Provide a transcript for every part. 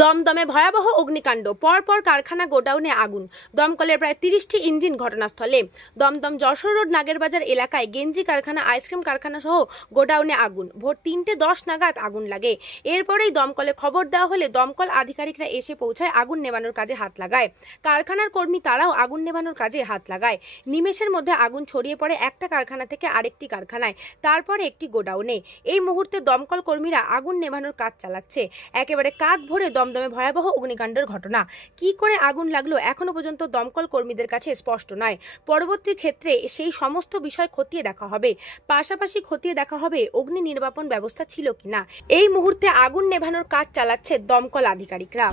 দমদমে ভয়াবহ অগ্নিকাণ্ড, পরপর কারখানা গোডাউনে আগুন। দমকলের প্রায় 30টি ইঞ্জিন ঘটনাস্থলে। দমদম যশোর রোড নাগেরবাজার এলাকায় গেঞ্জি কারখানা, আইসক্রিম কারখানা সহ গোডাউনে আগুন। ভোর 3:10 নাগাদ আগুন লাগে। এরপরেই দমকলে খবর দেওয়া হলে দমকল আধিকারিকরা এসে পৌঁছায়, আগুন নেভানোর কাজে হাত লাগায়। কারখানার কর্মী তারাও আগুন নেভানোর কাজে হাত লাগায়। নিমেষের মধ্যে আগুন ছড়িয়ে পড়ে একটা কারখানা থেকে আরেকটি কারখানায়, তারপরে একটি গোডাউনে। এই মুহূর্তে দমকল কর্মীরা আগুন নেভানোর কাজ চালাচ্ছে। একেবারে কাক ভরে দমদমে ভয়াবহ অগ্নিকাণ্ডের ঘটনা। কি করে আগুন লাগলো এখনো পর্যন্ত দমকল কর্মীদের কাছে স্পষ্ট নয়। পরবর্তী ক্ষেত্রে সেই সমস্ত বিষয় খতিয়ে দেখা হবে। পাশাপাশি খতিয়ে দেখা হবে অগ্নি নির্বাপন ব্যবস্থা ছিল কিনা। এই মুহূর্তে আগুন নেভানোর কাজ চালাচ্ছে দমকল আধিকারিকরা।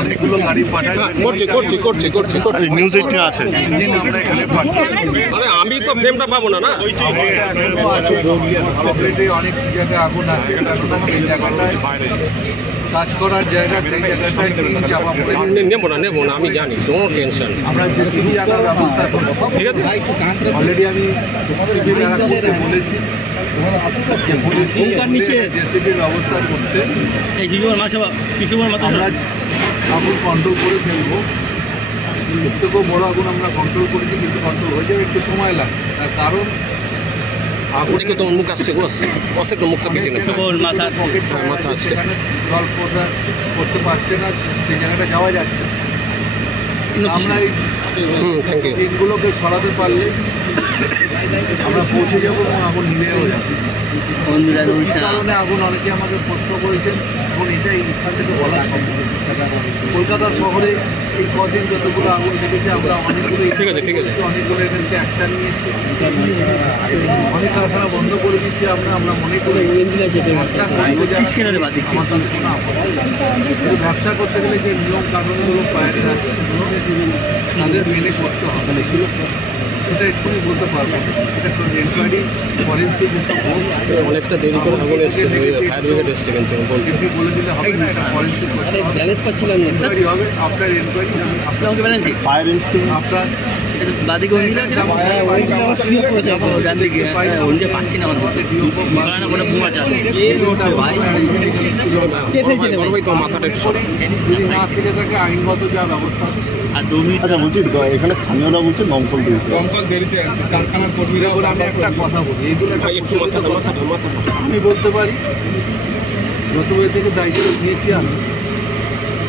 অনেকগুলো গাড়ি নিউজ 18 আছে। আমি তো ফ্রেমটা পাবো না। অনেক জায়গায় আগুন আছে, এই জায়গাটায় কাজ করার জায়গা, সেই জায়গাটায় চাপা পড়ে নেবো না, আমি জানি, কোনো টেনশন। আমরা জেসিবি আনার ব্যবস্থা করবো, ঠিক আছে? অলরেডি আমি জেসিবি করতে বলেছি, জেসিবির ব্যবস্থা করতে। আমরা আগুন কন্ট্রোল করে ফেলবো। এর থেকেও বড় আগুন আমরা কন্ট্রোল করেছি, কিন্তু কন্ট্রোল হয়ে যাবে, একটু সময় লাগে। তার কারণ আগুনে তো মুখ আসছে, একটু মুখটা পিছিয়ে মাথা আসছে, সেখানে জল করতে পারছে না, সেই জায়গাটা যাওয়া যাচ্ছে। আমরা এই দিনগুলোকে সরাতে পারলে আমরা পৌঁছে যাবো এবং আগুন নিভেও যাবে। কারণে আগুন অনেকে আমাকে প্রশ্ন করেছেন এবং এটাই এখান থেকে বলা সম্ভব। কলকাতা শহরে এই কদিন যতগুলো আগুন লেগেছে, আমরা অনেকগুলো অনেকগুলো এগেন্সে অ্যাকশান নিয়েছি। অনেক কারখানা বন্ধ করে দিচ্ছি। আমরা মনে করি ব্যবসা ব্যবসা করতে গেলে যে নিয়ম কানুনগুলো বাইরে আছে সেগুলো তাদের মেনে করতে হবে। সেটা এক্ষুনি বলতে পারবো। এটা এনকোয়ারি, ফরেন্সিক এসব অনেকটা দেরি করে আগুন এসছে, ফায়ার ব্রিগেড এসছে, কিন্তু বলছে বলে দিলে হবে না। এটা ফরেন্সিক এনকোয়ারি হবে। আপনার এনকোয়ারি ফায়ার ইনস্টিটিউট আপনার দাদিকে পাচ্ছি না, মাথাটা একটু যদি না থেকে থাকে আইনগত যা ব্যবস্থা আছে। আচ্ছা বলছি, এখানে স্থানীয়রা বলছে দমকল দেরিতে আছে, কারখানার কর্মীরা বলে। আমি একটা কথা বলি, এইগুলো আমি বলতে পারি। গতবার থেকে দায়িত্ব নিয়েছি আমি,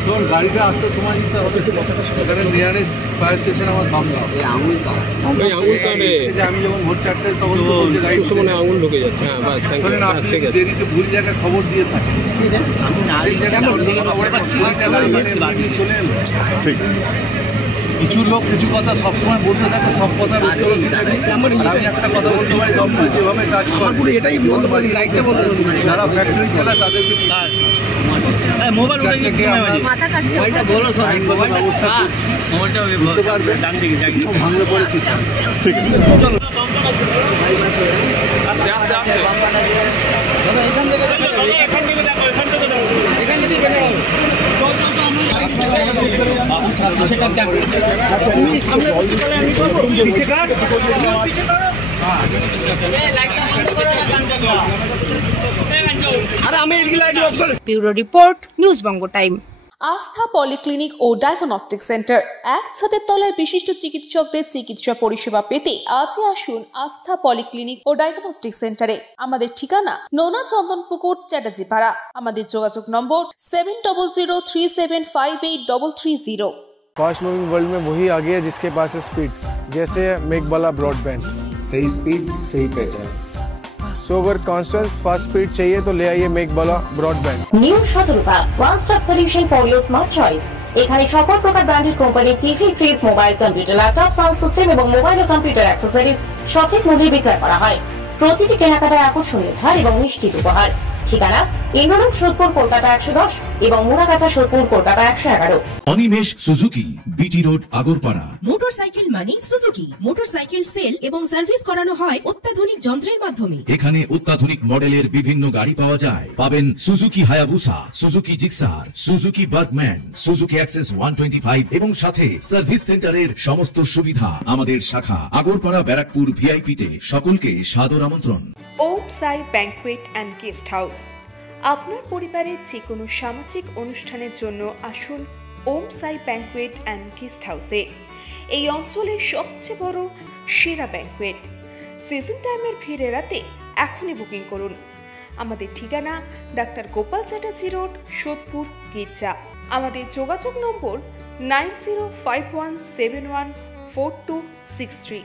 তখন গাড়িটা আসতে সময় দিতে হবে। এখানে নিয়ারেস্ট ফায়ার স্টেশন আমার দমদম। আমি যখন ভোর 4টায় তখন আঙুল ঢুকে যাচ্ছে। দেরিতে ভুল জায়গায় খবর দিয়ে থাকি। চলে এলো। কিছু লোক কিছু কথা সবসময় বলতে থাকে, সব কথা আমি একটা কথা বলতে পারি, দমকল যেভাবে কাজ করে এটাই বলতে পারি। যারা ফ্যাক্টরি চালায় তাদেরকে ভাঙলে পরে ব্যুরো রিপোর্ট, নিউজ বঙ্গ টাইম। আস্থা পলিক্লিনিক ও ডায়াগনস্টিক সেন্টার, এক ছাদের তলায় বিশিষ্ট চিকিৎসকদের চিকিৎসা পরিষেবা পেতে আজই আসুন আস্থা পলিক্লিনিক ও ডায়াগনস্টিক সেন্টারে। আমাদের ঠিকানা নোনা চন্দনপুকুর, চ্যাটার্জিপাড়া। আমাদের যোগাযোগ নম্বর 7003758330। फास्ट मूविंग वर्ल्ड में वही आगे है जिसके पास है स्पीड, जैसे मेघबाला ब्रॉडबैंड। सही स्पीड सही पहचान। सो अगर कांस्टेंट फास्ट स्पीड चाहिए तो ले आइए Meghbala broadband. New Shatarupa one stop solution for your smart choice. এখানে সকল প্রকার ব্র্যান্ডেড কোম্পানির TV, fridge, mobile, computer, laptop, sound system এবং মোবাইল ও কম্পিউটার অ্যাক্সেসরিজ সঠিক মূল্যে বিক্রয় করা হয়। প্রতিটি কেনাকাটায় আকর্ষণীয় ছাড় এবং নিশ্চিত উপহার। ঠিকানা ইন্দ্রলোক, সোদপুর, কলকাতা 110 এবং Muragachha, Sodepur, Kolkata 111। Animesh Suzuki, BT road, Agarpara. Motorcycle মানে সুজুকি। মোটরসাইকেল সেল এবং সার্ভিস করানো হয় অত্যাধুনিক যন্ত্রের মাধ্যমে। এখানে অত্যাধুনিক মডেলের বিভিন্ন গাড়ি পাওয়া যায়। পাবেন Suzuki Hayabusa, Suzuki Gixxer, Suzuki Bergman, Suzuki access 125 এবং সাথে সার্ভিস সেন্টারের সমস্ত সুবিধা। আমাদের শাখা আগরপাড়া, ব্যারাকপুর ভিআইপি তে। সকলকে সাদর আমন্ত্রণ। ওম সাই ব্যাংকুয়েট অ্যান্ড গেস্ট হাউস। আপনার পরিবারের যে কোনো সামাজিক অনুষ্ঠানের জন্য আসুন ওম সাই ব্যাংকুয়েট অ্যান্ড গেস্ট হাউসে। এই অঞ্চলের সবচেয়ে বড় সেরা ব্যাংকুয়েট। সিজন টাইমের ভিড় এড়াতে এখনই বুকিং করুন। আমাদের ঠিকানা ডাক্তার গোপাল চ্যাটার্জি রোড, সোদপুর, গির্জা। আমাদের যোগাযোগ নম্বর 9051714263।